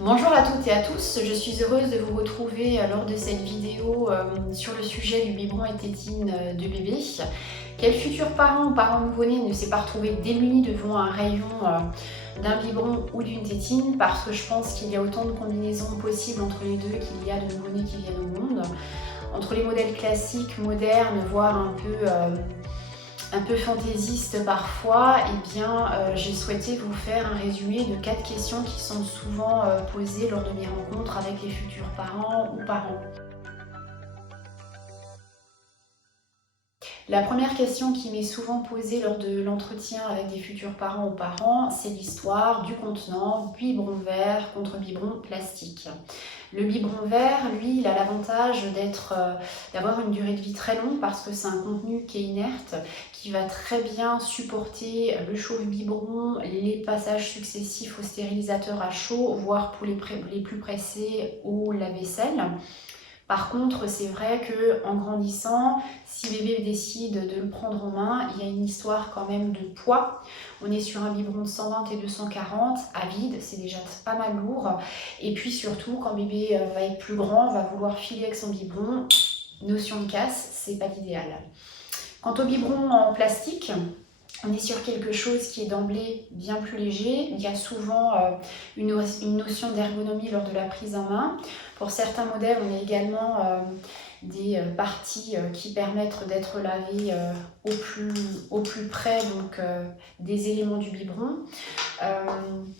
Bonjour à toutes et à tous, je suis heureuse de vous retrouver lors de cette vidéo sur le sujet du biberon et tétine de bébé. Quel futur parent ou parent nouveau-né ne s'est pas retrouvé démuni devant un rayon d'un biberon ou d'une tétine, parce que je pense qu'il y a autant de combinaisons possibles entre les deux qu'il y a de nouveau-nés qui viennent au monde. Entre les modèles classiques, modernes, voire un peu fantaisiste parfois, j'ai souhaité vous faire un résumé de 4 questions qui sont souvent posées lors de mes rencontres avec les futurs parents ou parents. La première question qui m'est souvent posée lors de l'entretien avec des futurs parents ou parents, c'est l'histoire du contenant biberon verre contre biberon plastique. Le biberon verre, lui, il a l'avantage d'avoir une durée de vie très longue parce que c'est un contenu qui est inerte, qui va très bien supporter le chauffe-biberon, les passages successifs au stérilisateur à chaud, voire pour les plus pressés au lave-vaisselle. Par contre, c'est vrai qu'en grandissant, si bébé décide de le prendre en main, il y a une histoire quand même de poids. On est sur un biberon de 120 et 240 à vide, c'est déjà pas mal lourd. Et puis surtout, quand bébé va être plus grand, va vouloir filer avec son biberon, notion de casse, c'est pas l'idéal. Quant au biberon en plastique, on est sur quelque chose qui est d'emblée bien plus léger. Il y a souvent une notion d'ergonomie lors de la prise en main. Pour certains modèles, on a également des parties qui permettent d'être lavées au plus près des éléments du biberon.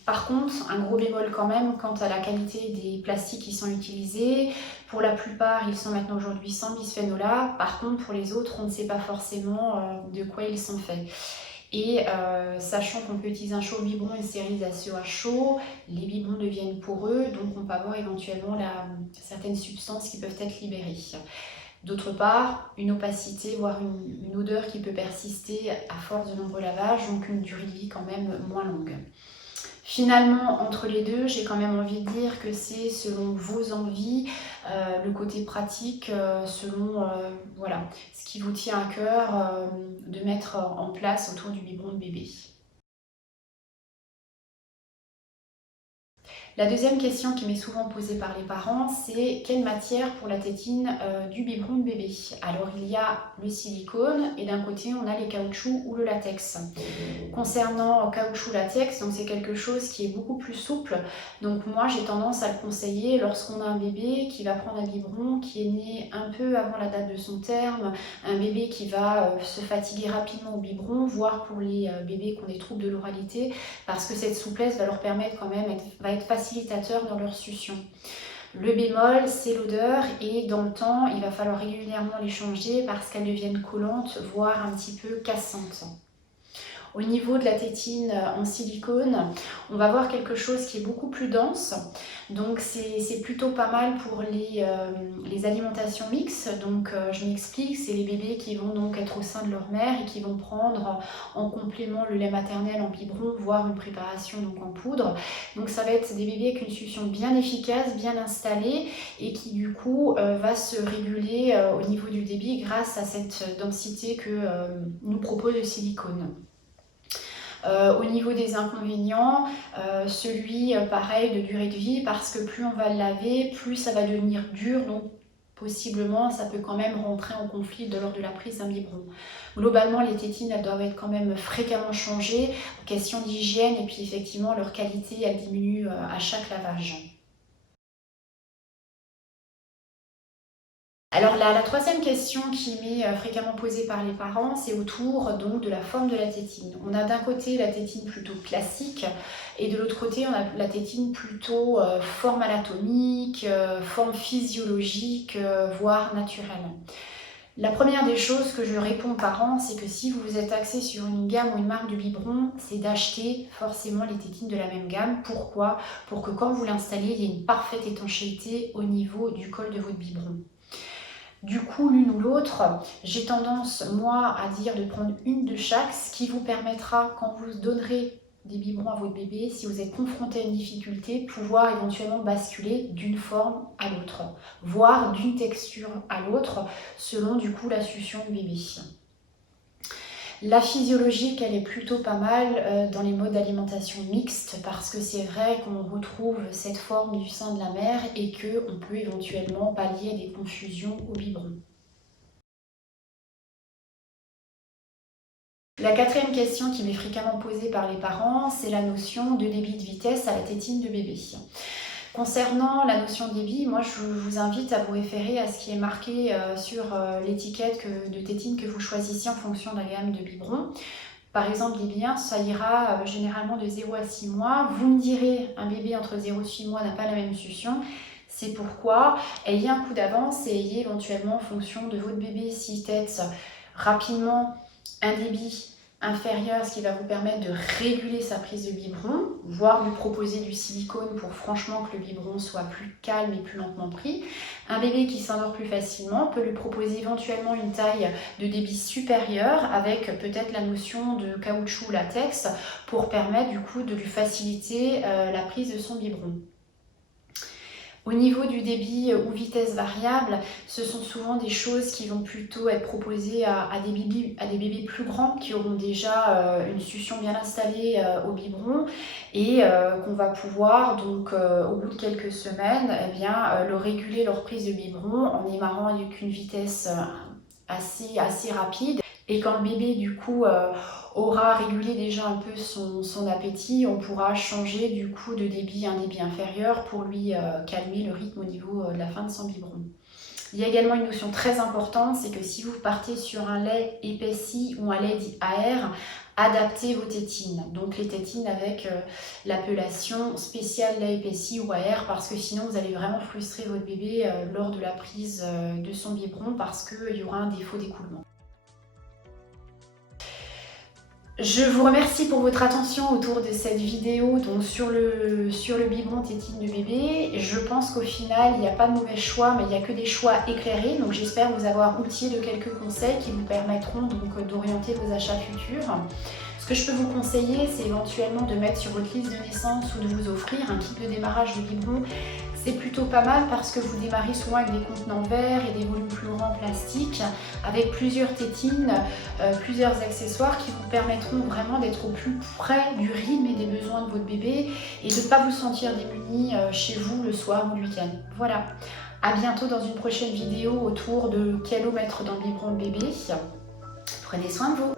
Par contre, un gros bémol quand même quant à la qualité des plastiques qui sont utilisés. Pour la plupart, ils sont maintenant aujourd'hui sans bisphénol A. Par contre, pour les autres, on ne sait pas forcément de quoi ils sont faits. Et sachant qu'on peut utiliser un chauffe-biberon et une stérilisation à chaud, les biberons deviennent poreux, donc on peut avoir éventuellement certaines substances qui peuvent être libérées. D'autre part, une opacité, voire une odeur qui peut persister à force de nombreux lavages, donc une durée de vie quand même moins longue. Finalement, entre les deux, j'ai quand même envie de dire que c'est selon vos envies, le côté pratique, selon ce qui vous tient à cœur de mettre en place autour du biberon de bébé. La deuxième question qui m'est souvent posée par les parents, c'est quelle matière pour la tétine du biberon de bébé? Alors il y a le silicone et d'un côté on a les caoutchoucs ou le latex. Concernant caoutchouc latex, donc c'est quelque chose qui est beaucoup plus souple. Donc moi j'ai tendance à le conseiller lorsqu'on a un bébé qui va prendre un biberon qui est né un peu avant la date de son terme, un bébé qui va se fatiguer rapidement au biberon, voire pour les bébés qui ont des troubles de l'oralité, parce que cette souplesse va leur permettre quand même, va être facilitateur dans leur succion. Le bémol, c'est l'odeur et dans le temps, il va falloir régulièrement les changer parce qu'elles deviennent collantes, voire un petit peu cassantes. Au niveau de la tétine en silicone, on va voir quelque chose qui est beaucoup plus dense. Donc c'est plutôt pas mal pour les alimentations mixtes. Donc je m'explique, c'est les bébés qui vont donc être au sein de leur mère et qui vont prendre en complément le lait maternel en biberon, voire une préparation donc en poudre. Donc ça va être des bébés avec une succion bien efficace, bien installée et qui du coup va se réguler au niveau du débit grâce à cette densité que nous propose le silicone. Au niveau des inconvénients, celui pareil de durée de vie, parce que plus on va le laver, plus ça va devenir dur, donc possiblement ça peut quand même rentrer en conflit lors de la prise d'un biberon. Globalement, les tétines elles doivent être quand même fréquemment changées, question d'hygiène, et puis effectivement leur qualité elle diminue à chaque lavage. Alors la troisième question qui m'est fréquemment posée par les parents, c'est autour donc de la forme de la tétine. On a d'un côté la tétine plutôt classique et de l'autre côté on a la tétine plutôt forme anatomique, forme physiologique, voire naturelle. La première des choses que je réponds aux parents, c'est que si vous vous êtes axé sur une gamme ou une marque de biberon, c'est d'acheter forcément les tétines de la même gamme. Pourquoi? Pour que quand vous l'installez, il y ait une parfaite étanchéité au niveau du col de votre biberon. Du coup, l'une ou l'autre, j'ai tendance, moi, à dire de prendre une de chaque, ce qui vous permettra, quand vous donnerez des biberons à votre bébé, si vous êtes confronté à une difficulté, pouvoir éventuellement basculer d'une forme à l'autre, voire d'une texture à l'autre, selon du coup la succion du bébé. La physiologique, elle est plutôt pas mal dans les modes d'alimentation mixte parce que c'est vrai qu'on retrouve cette forme du sein de la mère et qu'on peut éventuellement pallier des confusions au biberon. La quatrième question qui m'est fréquemment posée par les parents, c'est la notion de débit de vitesse à la tétine de bébé. Concernant la notion de débit, moi je vous invite à vous référer à ce qui est marqué sur l'étiquette de tétine que vous choisissez en fonction de la gamme de biberons. Par exemple, des biens, ça ira généralement de 0 à 6 mois. Vous me direz, un bébé entre 0 et 6 mois n'a pas la même succion. C'est pourquoi ayez un coup d'avance et ayez éventuellement en fonction de votre bébé, s'il tète rapidement, un débit inférieur, ce qui va vous permettre de réguler sa prise de biberon, voire lui proposer du silicone pour franchement que le biberon soit plus calme et plus lentement pris. Un bébé qui s'endort plus facilement peut lui proposer éventuellement une taille de débit supérieure avec peut-être la notion de caoutchouc latex pour permettre du coup de lui faciliter la prise de son biberon. Au niveau du débit ou vitesse variable, ce sont souvent des choses qui vont plutôt être proposées à des bébés plus grands qui auront déjà une succion bien installée au biberon et qu'on va pouvoir donc au bout de quelques semaines le réguler leur prise de biberon en démarrant avec une vitesse assez rapide. Et quand le bébé du coup aura régulé déjà un peu son appétit, on pourra changer du coup de débit à un débit inférieur pour lui calmer le rythme au niveau de la fin de son biberon. Il y a également une notion très importante, c'est que si vous partez sur un lait épaissi ou un lait dit AR, adaptez vos tétines. Donc les tétines avec l'appellation spéciale lait épaissi ou AR parce que sinon vous allez vraiment frustrer votre bébé lors de la prise de son biberon parce qu'il y aura un défaut d'écoulement. Je vous remercie pour votre attention autour de cette vidéo donc sur le biberon tétine de bébé. Je pense qu'au final, il n'y a pas de mauvais choix, mais il n'y a que des choix éclairés. Donc j'espère vous avoir outillé de quelques conseils qui vous permettront donc d'orienter vos achats futurs. Ce que je peux vous conseiller, c'est éventuellement de mettre sur votre liste de naissance ou de vous offrir un kit de démarrage de biberon. C'est plutôt pas mal parce que vous démarrez souvent avec des contenants verts et des volumes plus grands en plastique, avec plusieurs tétines, plusieurs accessoires qui vous permettront vraiment d'être au plus près du rythme et des besoins de votre bébé et de ne pas vous sentir démuni chez vous le soir ou le week-end. Voilà, à bientôt dans une prochaine vidéo autour de quel eau mettre dans le biberon de bébé. Prenez soin de vous.